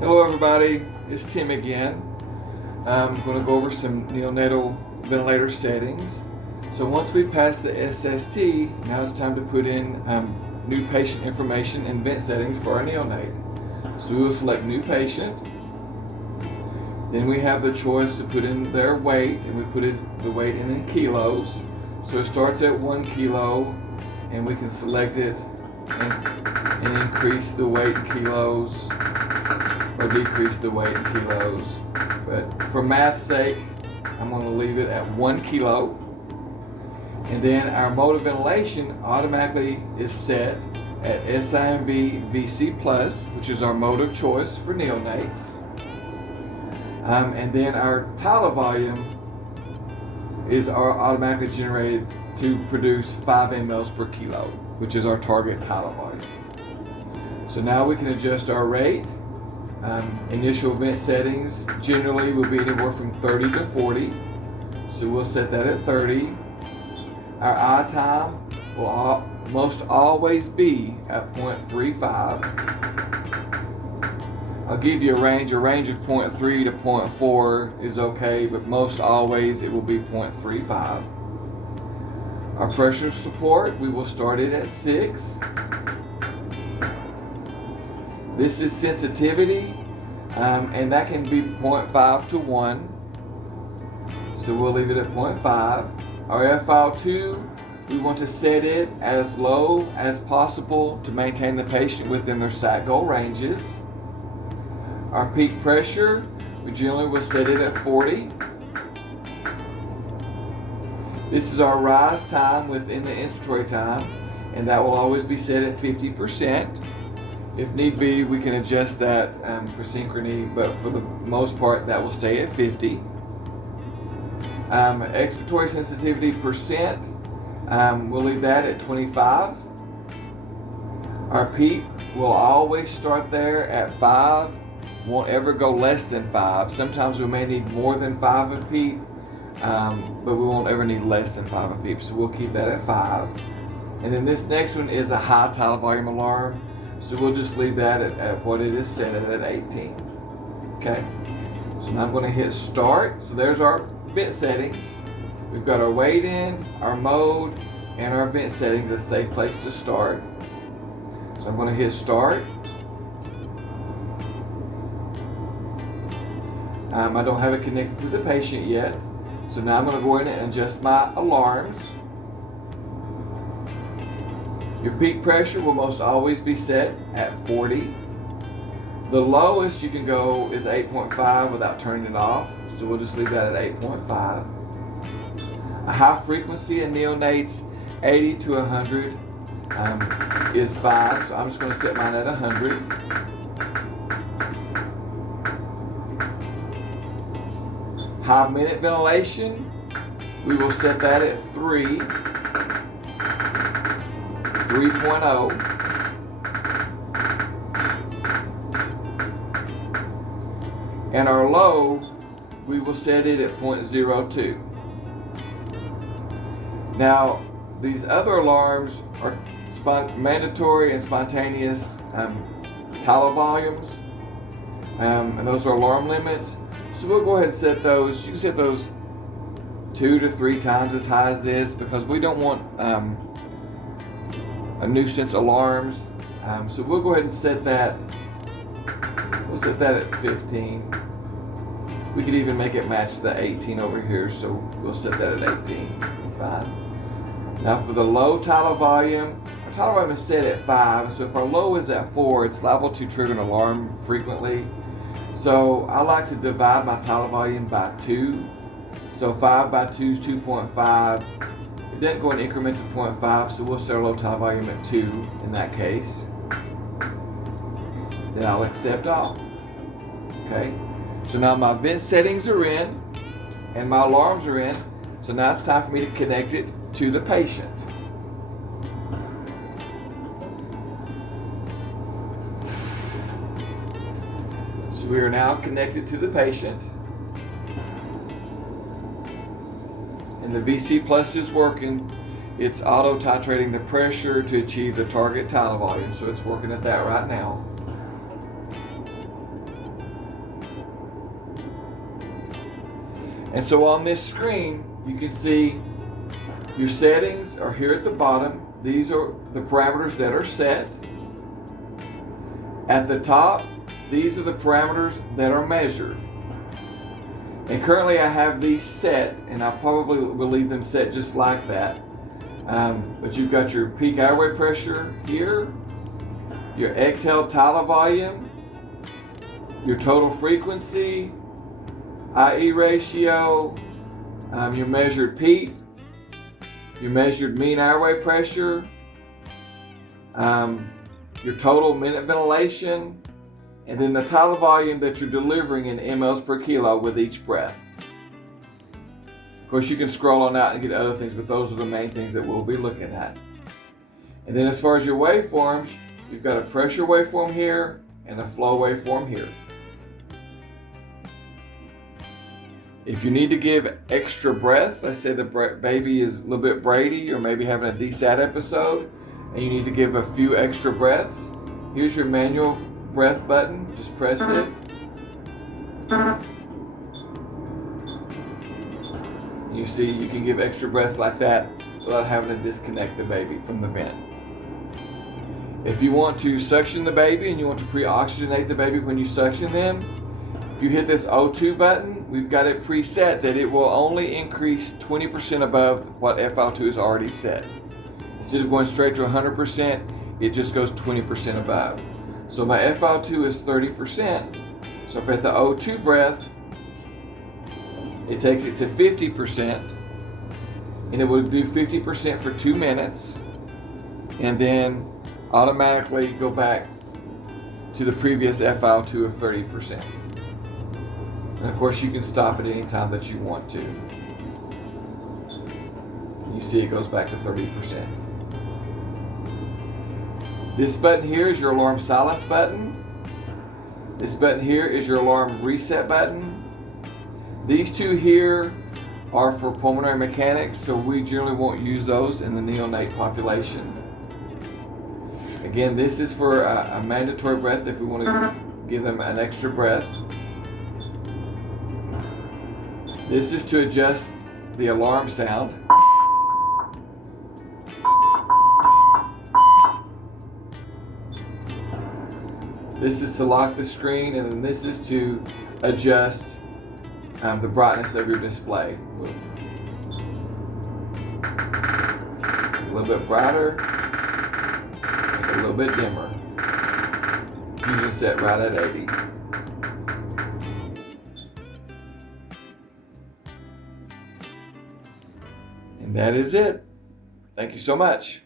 Hello everybody, it's Tim again. I'm going to go over some neonatal ventilator settings. So once we pass the SST, now it's time to put in new patient information and vent settings for our neonate. So we will select new patient. Then we have the choice to put in their weight, and we put the weight in kilos. So it starts at 1 kilo, and we can select it and increase the weight in kilos or decrease the weight in kilos. But for math's sake, I'm going to leave it at 1 kilo. And then our mode of ventilation automatically is set at SIMV VC+, which is our mode of choice for neonates. And then our tidal volume is automatically generated to produce 5 mLs per kilo, which is our target tidal volume. So now we can adjust our rate. Initial vent settings generally will be anywhere from 30 to 40. So we'll set that at 30. Our I time will most always be at 0.35. I'll give you a range. A range of 0.3 to 0.4 is okay, but most always it will be 0.35. Our pressure support, we will start it at 6. This is sensitivity, and that can be 0.5 to 1. So we'll leave it at 0.5. Our FiO2, we want to set it as low as possible to maintain the patient within their SAT goal ranges. Our peak pressure, we generally will set it at 40. This is our rise time within the inspiratory time, and that will always be set at 50%. If need be, we can adjust that for synchrony, but for the most part, that will stay at 50. Expiratory sensitivity percent, we'll leave that at 25. Our PEEP will always start there at 5. Won't ever go less than 5. Sometimes we may need more than 5 of PEEP, but we won't ever need less than 5 of PEEP, so we'll keep that at 5. And then this next one is a high tidal volume alarm, so we'll just leave that at what it is set at 18. Okay, so now I'm going to hit start. So there's our vent settings. We've got our weight in, our mode, and our vent settings, a safe place to start. So I'm going to hit start. I don't have it connected to the patient yet. So now I'm going to go in and adjust my alarms. Your peak pressure will most always be set at 40. The lowest you can go is 8.5 without turning it off. So we'll just leave that at 8.5. A high frequency in neonates, 80 to 100 is fine. So I'm just going to set mine at 100. High minute ventilation, we will set that at 3.0. And our low, we will set it at 0.02. Now, these other alarms are mandatory and spontaneous tidal volumes, and those are alarm limits. So we'll go ahead and set those. You can set those 2 to 3 times as high as this, because we don't want a nuisance alarms. So we'll go ahead and set that. We'll set that at 15. We could even make it match the 18 over here, so we'll set that at 18. Fine. Now for the low tidal volume, our tidal volume is set at 5. So if our low is at 4, it's liable to trigger an alarm frequently. So I like to divide my tidal volume by 2. So 5 by 2 is 2.5. It doesn't go in increments of 0.5, so we'll set our low tidal volume at 2 in that case. Then I'll accept all. Okay. So now my vent settings are in and my alarms are in. So now it's time for me to connect it to the patient. So we are now connected to the patient. And the VC Plus is working. It's auto titrating the pressure to achieve the target tidal volume. So it's working at that right now. And so on this screen, you can see your settings are here at the bottom. These are the parameters that are set. At the top, these are the parameters that are measured. And currently I have these set, and I probably will leave them set just like that. But you've got your peak airway pressure here, your exhale tidal volume, your total frequency, IE ratio, your measured PEEP, your measured mean airway pressure, your total minute ventilation, and then the tidal volume that you're delivering in mLs per kilo with each breath. Of course, you can scroll on out and get other things, but those are the main things that we'll be looking at. And then as far as your waveforms, you've got a pressure waveform here and a flow waveform here. If you need to give extra breaths, let's say the baby is a little bit Brady or maybe having a desat episode, and you need to give a few extra breaths, here's your manual breath button. Just press it. You see, you can give extra breaths like that without having to disconnect the baby from the vent. If you want to suction the baby and you want to pre-oxygenate the baby when you suction them, if you hit this O2 button, we've got it preset that it will only increase 20% above what FO2 is already set. Instead of going straight to 100%, it just goes 20% above. So my FO2 is 30%. So if at the O2 breath, it takes it to 50%, and it will do 50% for 2 minutes, and then automatically go back to the previous FO2 of 30%. And of course, you can stop at any time that you want to. You see it goes back to 30%. This button here is your alarm silence button. This button here is your alarm reset button. These two here are for pulmonary mechanics, so we generally won't use those in the neonate population. Again, this is for a mandatory breath if we want to give them an extra breath. This is to adjust the alarm sound. This is to lock the screen, and then this is to adjust the brightness of your display. A little bit brighter, a little bit dimmer. Usually set right at 80. And that is it. Thank you so much.